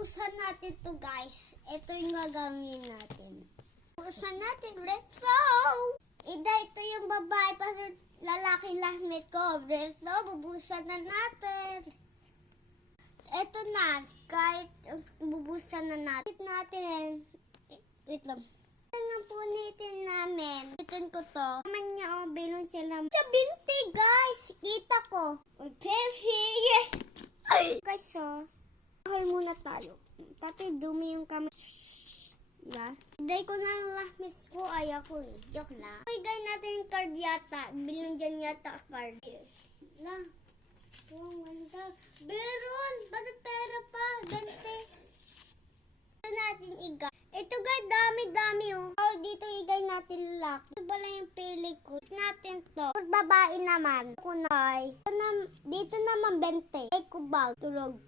Bubuksan natin to guys. Ito yung gagawin natin. Bubuksan natin. Let's go! Ito yung babae pa sa lalaki lahat ko. Let's go! Bubuksan na natin. Ito na. Kahit bubuksan na natin. Wait lang. Nga punitin namin. Itin ko to. Naman niya bilon sila. Sa binti guys. Kita ko. Okay. Yeah. Ay. Guys mahal muna tayo. Tapi dumi yung kamay. Yeah. Day ko na lang miss ko. Ay ako Joke na. Bigay natin yung card yata. Bilon dyan yata card. Na. Ang ganda. Beron. Bakit pera pa? Gante. Ito natin iga. Ito guys, dami-dami dito igay natin lock. Ito pala yung pili ko. Natin to. Babae naman. Kunay. Dito naman 20. Ay kubag. Tulog.